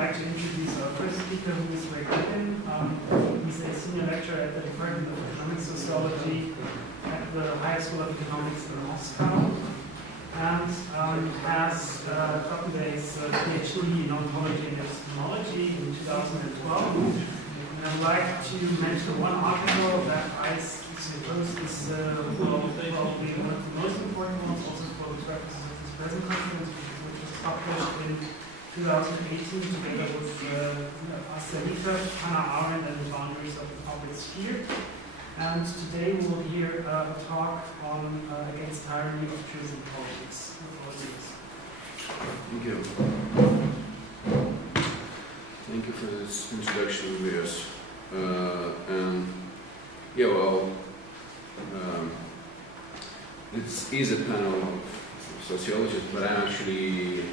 like to introduce our first speaker, who is Greg Yudin. He's a senior lecturer at the Department of Economic Sociology at the High School of Economics in Moscow, and has gotten his PhD in ontology and epistemology in 2012. And I'd like to mention one article that I suppose is probably one of the most important ones, also for the purposes of this present conference, which was published in 2018 together with Asterita, Hannah Arendt, and the Boundaries of the Public Sphere. And today we will hear a talk on against tyranny of truth in politics. Thank you. Thank you for this introduction, Ryogas. This is a panel of sociologists, but I'm actually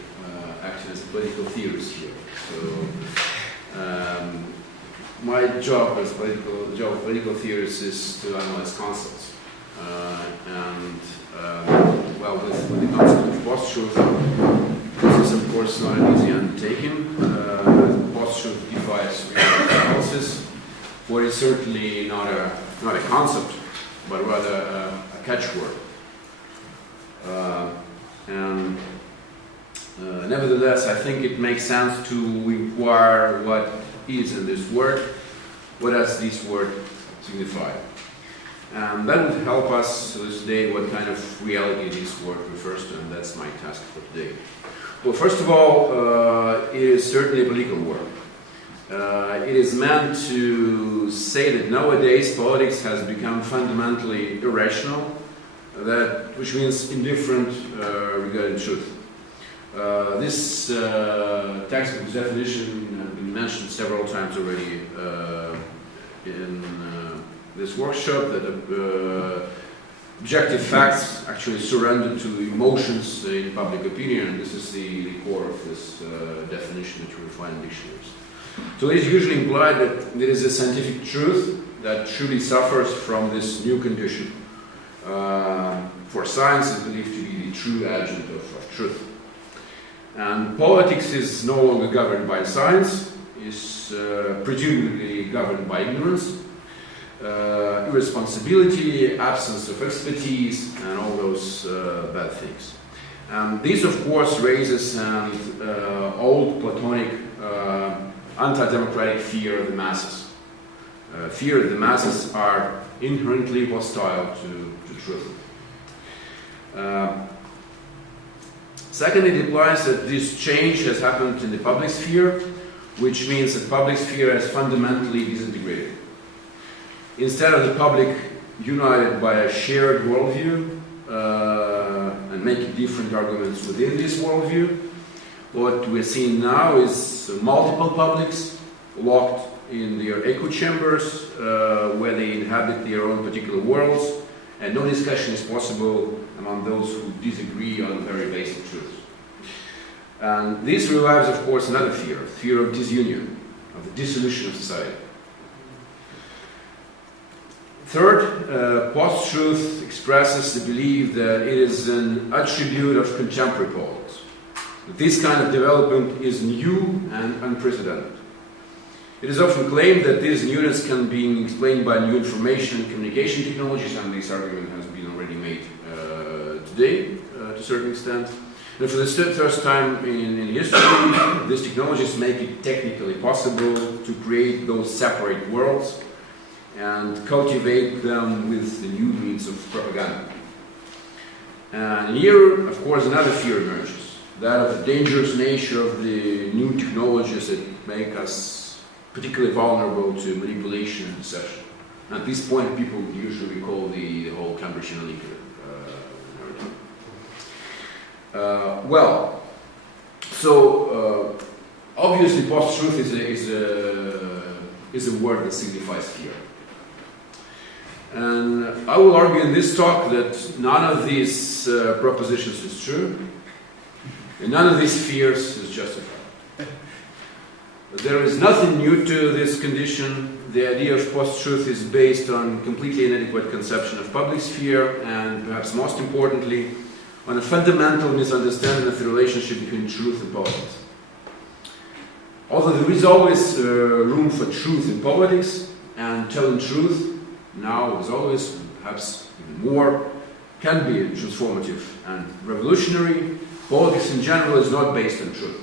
acting as a political theorist here. So my job as political theorist is to analyze concepts. With the concept of post-truth, this is of course not an easy undertaking. Post-truth defies reality analysis. What is certainly not a concept, but rather a catchword. Nevertheless, I think it makes sense to inquire what is in this word. What does this word signify? And that would help us elucidate what kind of reality this word refers to, and that's my task for today. Well, first of all, it is certainly a political word. It is meant to say that nowadays politics has become fundamentally irrational, which means indifferent regarding truth. This textbook's definition has been mentioned several times already in this workshop, that objective facts actually surrender to emotions in public opinion, and this is the core of this definition that you will find in dictionaries. So it is usually implied that there is a scientific truth that truly suffers from this new condition. For science is believed to be the true agent of truth. And politics is no longer governed by science, is presumably governed by ignorance, irresponsibility, absence of expertise, and all those bad things. And this, of course, raises an old Platonic anti-democratic fear of the masses. Fear that the masses are inherently hostile to truth. Second, it implies that this change has happened in the public sphere, which means that public sphere has fundamentally disintegrated. Instead of the public united by a shared worldview and making different arguments within this worldview, what we're seeing now is multiple publics locked in their echo chambers where they inhabit their own particular worlds, and no discussion is possible among those who disagree on very basic truths. And this revives, of course, another fear of disunion, of the dissolution of society. Third, post-truth expresses the belief that it is an attribute of contemporary politics. This kind of development is new and unprecedented. It is often claimed that this newness can be explained by new information and communication technologies, and this argument has been already made today to a certain extent. And for the first time in history, these technologies make it technically possible to create those separate worlds and cultivate them with the new means of propaganda. And here, of course, another fear emerges, that of the dangerous nature of the new technologies that make us particularly vulnerable to manipulation and deception. At this point, people usually call the whole Cambridge Analytica narrative. Obviously, post-truth is a word that signifies fear. And I will argue in this talk that none of these propositions is true, and none of these fears is justified. There is nothing new to this condition. The idea of post-truth is based on completely inadequate conception of public sphere, and perhaps most importantly, on a fundamental misunderstanding of the relationship between truth and politics. Although there is always room for truth in politics, and telling truth now, as always, perhaps even more, can be transformative and revolutionary. Politics in general is not based on truth.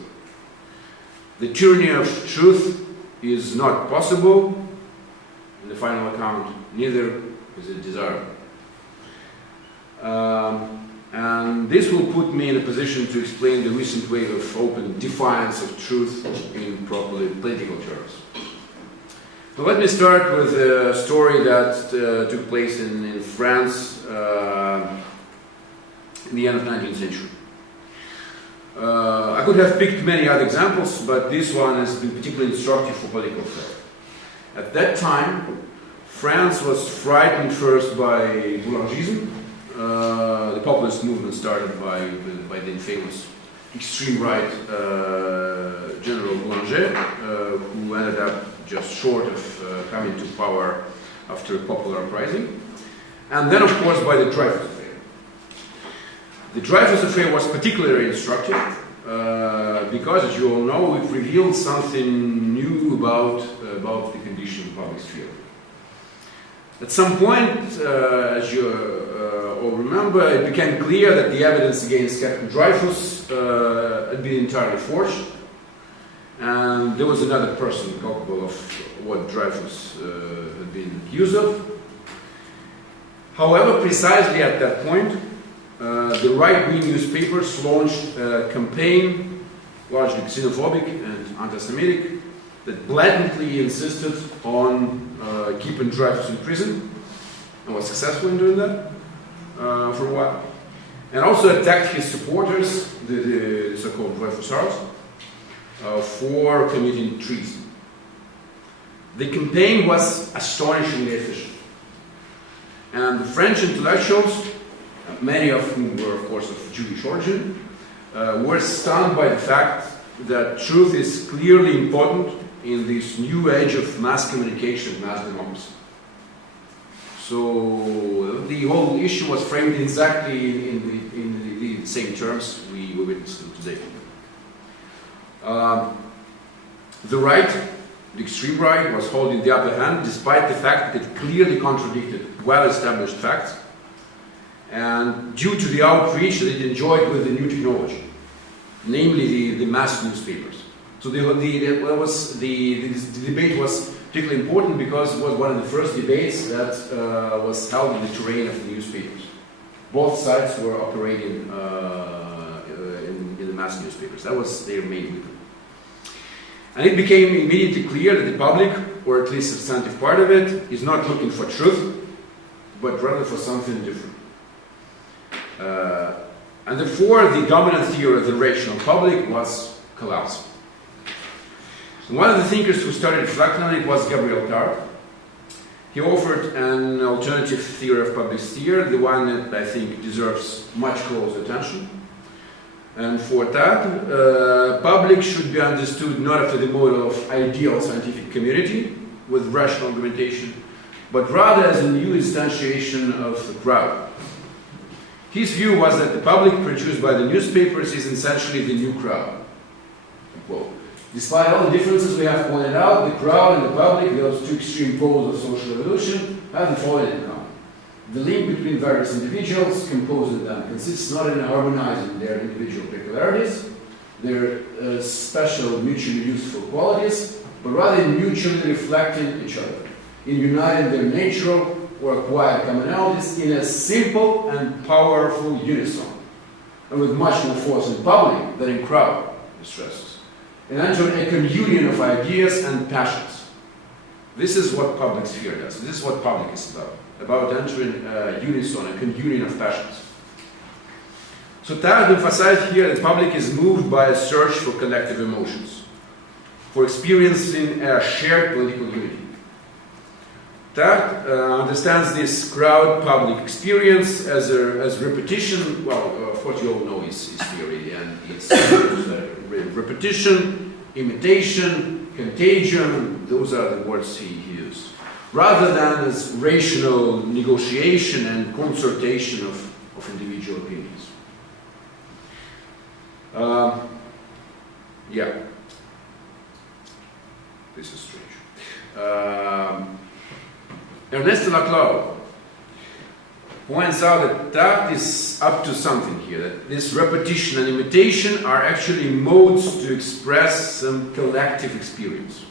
The tyranny of truth is not possible. In the final account, neither is it desirable. And this will put me in a position to explain the recent wave of open defiance of truth in properly political terms. Now let me start with a story that took place in France in the end of the 19th century. I could have picked many other examples, but this one has been particularly instructive for political thought. At that time, France was frightened first by Boulangism, the populist movement started by the infamous extreme right General Boulanger, who ended up just short of coming to power after a popular uprising, and then of course by the Dreyfus affair. The Dreyfus affair was particularly instructive because, as you all know, it revealed something new about the condition of the public sphere. At some point, as you all remember, it became clear that the evidence against Captain Dreyfus had been entirely forged, and there was another person culpable of what Dreyfus had been accused of. However, precisely at that point, the right-wing newspapers launched a campaign, largely xenophobic and anti-Semitic, that blatantly insisted on keeping Dreyfus in prison, and was successful in doing that for a while, and also attacked his supporters, the so-called Dreyfusards, for committing treason. The campaign was astonishingly efficient, and the French intellectuals, many of whom were of course of Jewish origin, were stunned by the fact that truth is clearly important in this new age of mass communication, mass democracy. So the whole issue was framed exactly in the same terms we witnessed today. The right, the extreme right, was holding the upper hand despite the fact that it clearly contradicted well-established facts, and due to the outreach that it enjoyed with the new technology, namely the mass newspapers. So the debate was particularly important because it was one of the first debates that was held in the terrain of the newspapers. Both sides were operating in the mass newspapers. That was their main weapon. And it became immediately clear that the public, or at least a substantive part of it, is not looking for truth, but rather for something different. And therefore, the dominant theory of the rational public was collapsing. And one of the thinkers who started reflecting on it was Gabriel Tarde. He offered an alternative theory of public sphere, the one that I think deserves much closer attention. And for Tarde, public should be understood not after the model of ideal scientific community with rational argumentation, but rather as a new instantiation of the crowd. His view was that the public produced by the newspapers is essentially the new crowd. Quote. Despite all the differences we have pointed out, the crowd and the public, those two extreme poles of social evolution, have the following in common. The link between various individuals composing them consists not in harmonizing their individual peculiarities, their special mutually useful qualities, but rather in mutually reflecting each other, in uniting their natural or acquired commonalities in a simple and powerful unison, and with much more force in public than in crowd, he stresses, and entering a communion of ideas and passions. This is what public sphere does. This is what public is about entering a unison, a communion of passions. So Tarde emphasized here that public is moved by a search for collective emotions, for experiencing a shared political unity. Tarde understands this crowd-public experience as repetition. Well, of course, you all know his theory, and it's repetition, imitation, contagion. Those are the words he used, rather than as rational negotiation and consultation of individual opinions. This is strange. Ernest Laclau points out that is up to something here, that this repetition and imitation are actually modes to express some collective experience.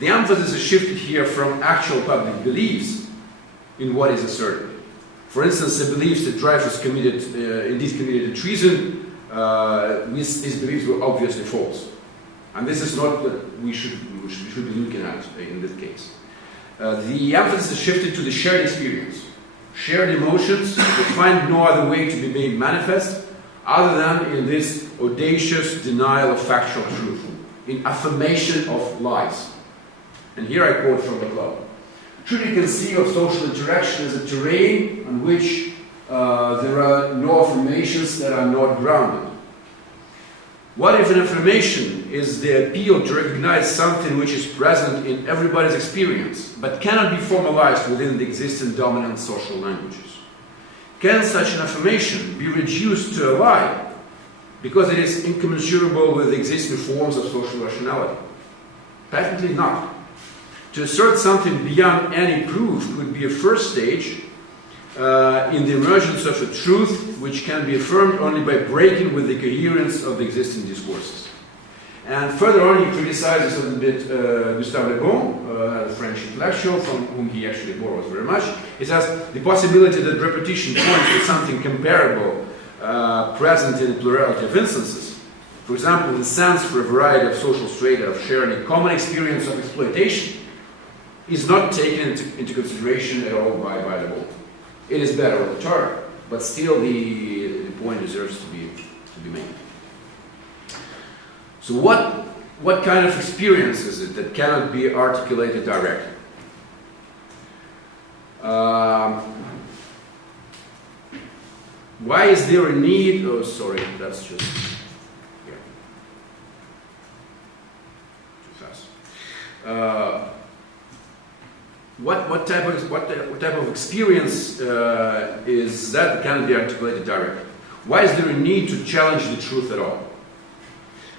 The emphasis is shifted here from actual public beliefs in what is asserted. For instance, the beliefs that Dreyfus committed a treason, these beliefs were obviously false. And this is not what we should be looking at in this case. The emphasis is shifted to the shared experience, shared emotions that find no other way to be made manifest other than in this audacious denial of factual truth, in affirmation of lies. And here I quote from the club. Should we conceive of social interaction as a terrain on which there are no affirmations that are not grounded? What if an affirmation is the appeal to recognize something which is present in everybody's experience, but cannot be formalized within the existing dominant social languages? Can such an affirmation be reduced to a lie because it is incommensurable with the existing forms of social rationality? Patently not. To assert something beyond any proof would be a first stage in the emergence of a truth which can be affirmed only by breaking with the coherence of the existing discourses. And further on, he criticizes a little bit Gustave Le Bon, the French intellectual, from whom he actually borrows very much. He says the possibility that repetition points to something comparable present in a plurality of instances. For example, the sense for a variety of social strata of sharing a common experience of exploitation is not taken into consideration at all by the Bon. It is better with the charter, but still the point deserves to be made. So what kind of experience is it that cannot be articulated directly? Why is there a need? Oh, sorry, that's just here. Too fast. What type of experience is that cannot be articulated directly? Why is there a need to challenge the truth at all?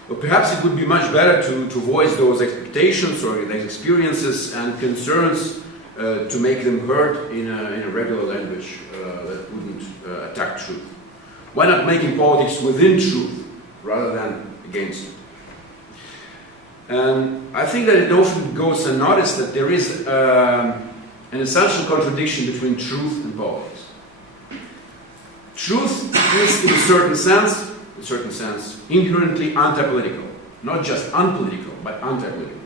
Well, perhaps it would be much better to voice those expectations or those experiences and concerns to make them heard in a regular language that wouldn't attack truth. Why not making politics within truth rather than against it? And I think that it often goes unnoticed that there is an essential contradiction between truth and politics. Truth is, in a certain sense, inherently anti-political. Not just unpolitical, but anti-political.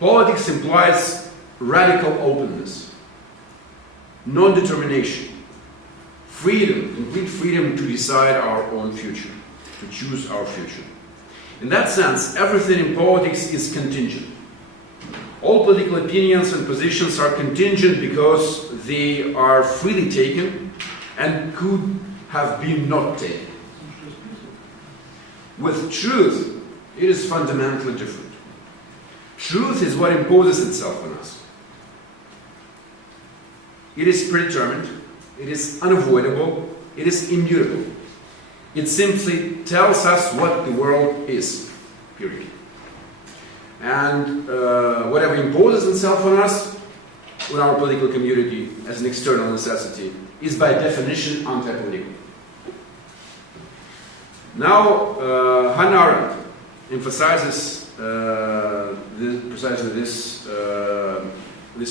Politics implies radical openness, non-determination, freedom, complete freedom to decide our own future, to choose our future. In that sense, everything in politics is contingent. All political opinions and positions are contingent because they are freely taken and could have been not taken. With truth, it is fundamentally different. Truth is what imposes itself on us. It is predetermined, it is unavoidable, it is immutable. It simply tells us what the world is, period. And whatever imposes itself on us, on our political community, as an external necessity, is by definition anti-political. Now, Hannah Arendt emphasizes precisely this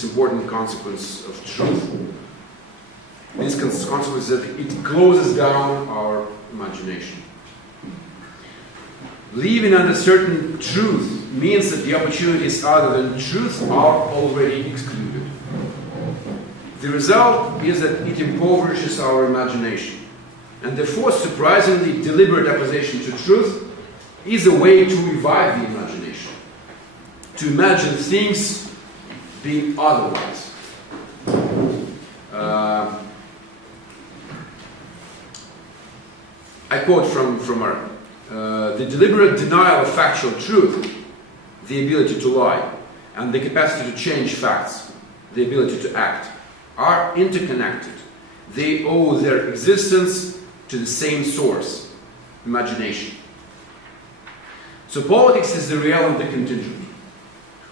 important consequence of truth. This consequence is that it closes down our imagination. Living under certain truth means that the opportunities other than truth are already excluded. The result is that it impoverishes our imagination. And therefore, surprisingly, deliberate opposition to truth is a way to revive the imagination, to imagine things being otherwise. I quote from her, the deliberate denial of factual truth, the ability to lie, and the capacity to change facts, the ability to act, are interconnected. They owe their existence to the same source, imagination. So So politics is the real and the contingent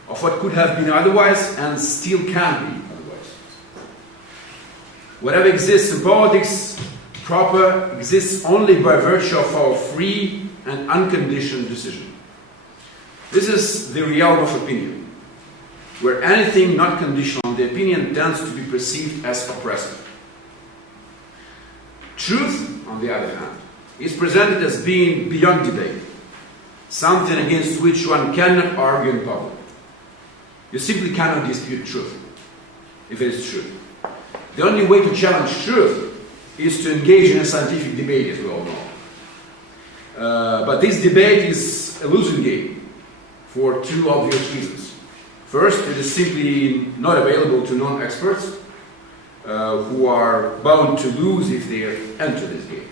of what could have been otherwise and still can be otherwise. Whatever exists in politics proper exists only by virtue of our free and unconditioned decision. This is the realm of opinion, where anything not conditional on the opinion tends to be perceived as oppressive. Truth, on the other hand, is presented as being beyond debate, something against which one cannot argue in public. You simply cannot dispute truth, if it is true. The only way to challenge truth is to engage in a scientific debate, as we all know. But this debate is a losing game for two obvious reasons. First, it is simply not available to non-experts who are bound to lose if they enter this game.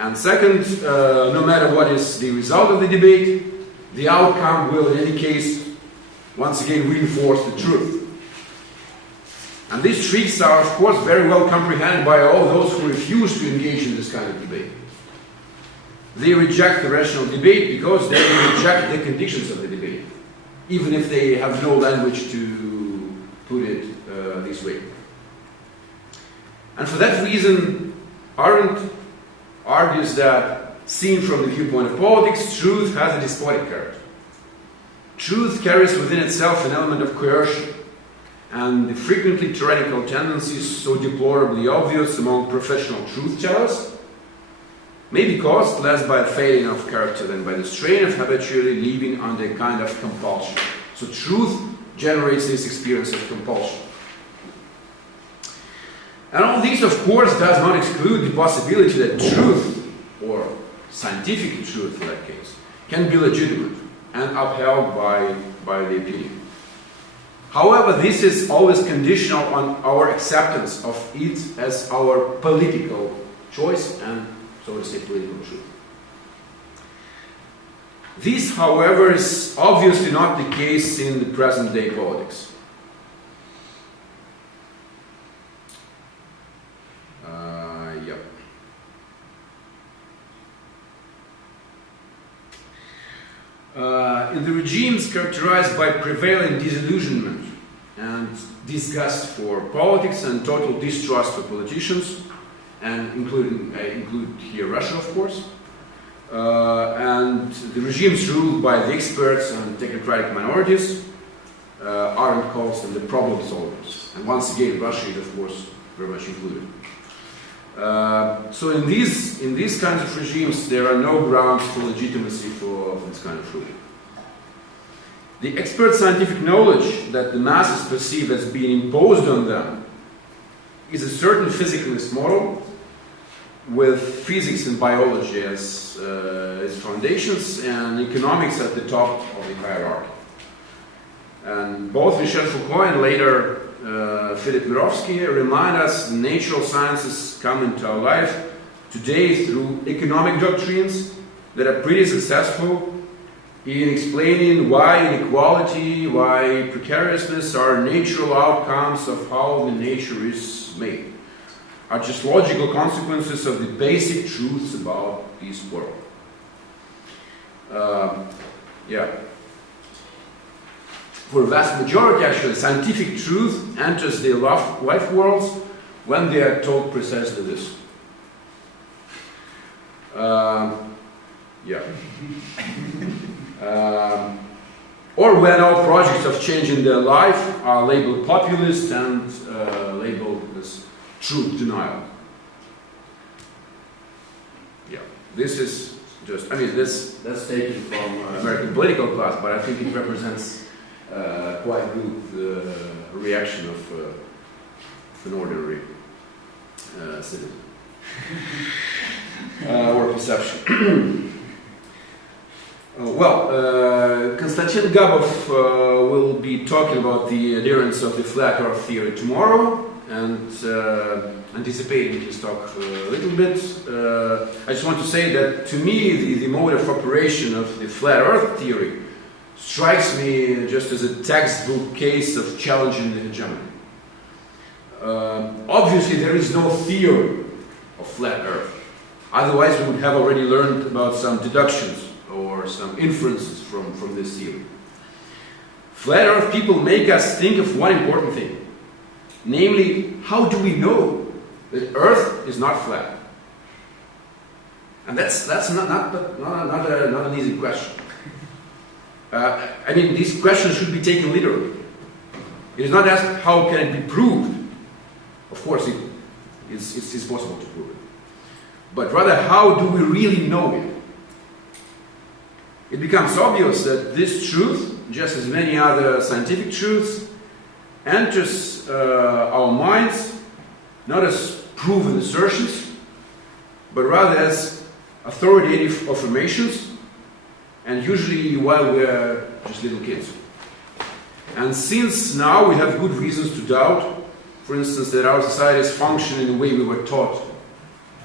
And second, no matter what is the result of the debate, the outcome will in any case once again reinforce the truth. And these tricks are of course very well comprehended by all those who refuse to engage in this kind of debate. They reject the rational debate because they reject the conditions of the debate, even if they have no language to put it this way. And for that reason, Arendt argues that, seen from the viewpoint of politics, truth has a despotic character. Truth carries within itself an element of coercion, and the frequently tyrannical tendencies so deplorably obvious among professional truth-tellers may be caused less by a failing of character than by the strain of habitually living under a kind of compulsion. So truth generates this experience of compulsion. And all this, of course, does not exclude the possibility that truth, or scientific truth in that case, can be legitimate and upheld by the opinion. However, this is always conditional on our acceptance of it as our political choice and, so to say, political truth. This, however, is obviously not the case in the present-day politics. In the regimes characterized by prevailing disillusionment and disgust for politics and total distrust for politicians, and include here Russia, of course, and the regimes ruled by the experts and technocratic minorities, Arendt calls them the problem solvers. And once again, Russia is, of course, very much included. So in these kinds of regimes, there are no grounds for legitimacy for this kind of rule. The expert scientific knowledge that the masses perceive as being imposed on them is a certain physicalist model with physics and biology as its foundations and economics at the top of the hierarchy. And both Michel Foucault and later Philip Mirovsky remind us natural sciences come into our life today through economic doctrines that are pretty successful in explaining why inequality, why precariousness are natural outcomes of how the nature is made, are just logical consequences of the basic truths about this world. For a vast majority, actually, scientific truth enters their life worlds when they are told precisely this. Or when all projects of changing their life are labeled populist and labeled as truth denial. This is just, that's taken from American political class, but I think it represents quite good reaction of an ordinary citizen or perception. Konstantin Gabov will be talking about the adherence of the flat earth theory tomorrow, and anticipating his talk a little bit. I just want to say that to me the mode of operation of the flat earth theory strikes me just as a textbook case of challenging the hegemony. Obviously there is no theory of flat earth. Otherwise we would have already learned about some deductions or some inferences from this theory. Flat Earth people make us think of one important thing. Namely, how do we know that Earth is not flat? And that's not an easy question. I mean, these questions should be taken literally. It is not asked how can it be proved. Of course, it's possible to prove it. But rather, how do we really know it? It becomes obvious that this truth, just as many other scientific truths, enters our minds not as proven assertions, but rather as authoritative affirmations, and usually while we're just little kids. And since now we have good reasons to doubt, for instance, that our societies function in the way we were taught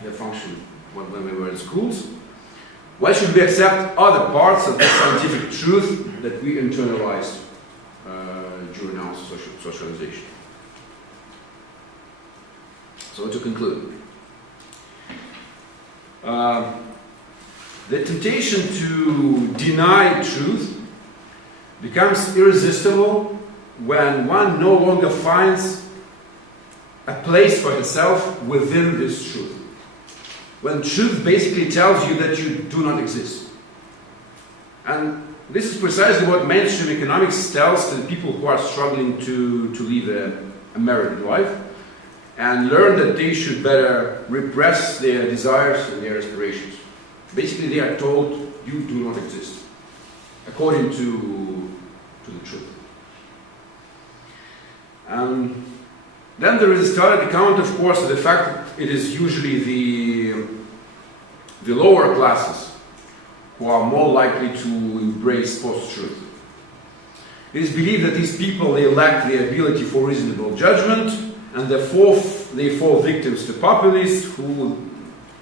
they function when we were in schools, why should we accept other parts of the scientific truth that we internalized during our socialization? So to conclude, the temptation to deny truth becomes irresistible when one no longer finds a place for itself within this truth. When truth basically tells you that you do not exist. And this is precisely what mainstream economics tells to the people who are struggling to lead a merited life and learn that they should better repress their desires and their aspirations. Basically, they are told you do not exist, according to the truth. Then there is a started account, of course, of the fact that it is usually the lower classes who are more likely to embrace post-truth. It is believed that these people, they lack the ability for reasonable judgment, and therefore they fall victims to populists who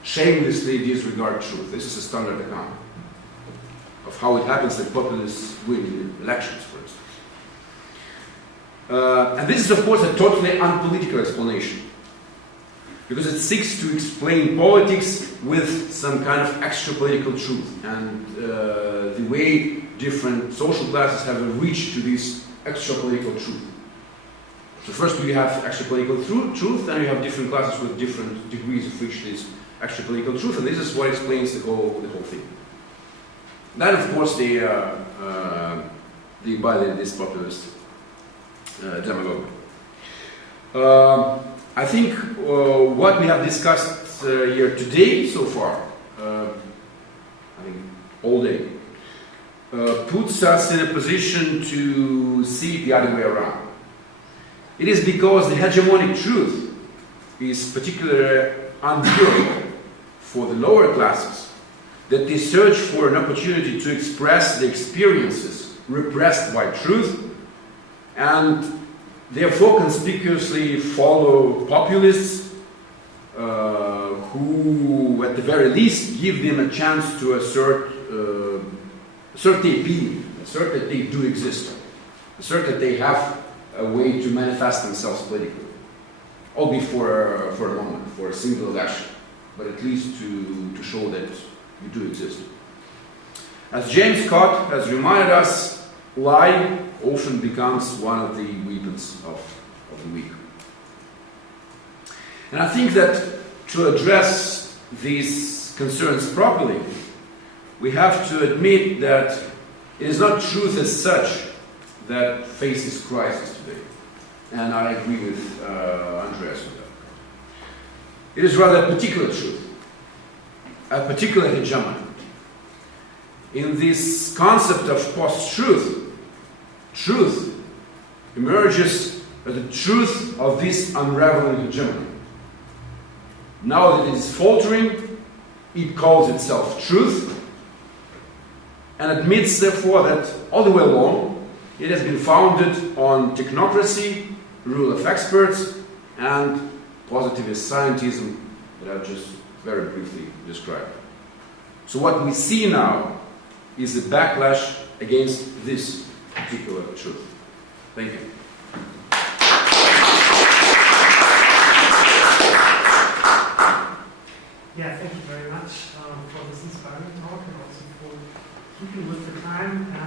shamelessly disregard truth. This is a standard account of how it happens that populists win in elections, for instance. And this is, of course, a totally unpolitical explanation, because it seeks to explain politics with some kind of extra political truth, and the way different social classes have reached to this extra political truth. So first we have extra political truth, then we have different classes with different degrees of which this extra political truth, and this is what explains the whole thing. Then, of course, they buy this populist demagogue. I think what we have discussed here today so far, I think all day, puts us in a position to see it the other way around. It is because the hegemonic truth is particularly unbearable for the lower classes that they search for an opportunity to express the experiences repressed by truth, and therefore conspicuously follow populists who, at the very least, give them a chance to assert their opinion, assert that they do exist, assert that they have a way to manifest themselves politically, albeit for a moment, for a single election, but at least to show that you do exist. As James Scott has reminded us, lie often becomes one of the weapons of the weak. And I think that to address these concerns properly, we have to admit that it is not truth as such that faces crisis today. And I agree with Andreas on that. It is rather a particular truth, a particular hegemony. In this concept of post-truth, truth emerges as the truth of this unraveling hegemony. Now that it is faltering, it calls itself truth and admits, therefore, that all the way along it has been founded on technocracy, rule of experts, and positivist scientism that I've just very briefly described. So what we see now is a backlash against this particular truth. Thank you. Yeah, thank you very much for this inspiring talk and also for keeping with the time.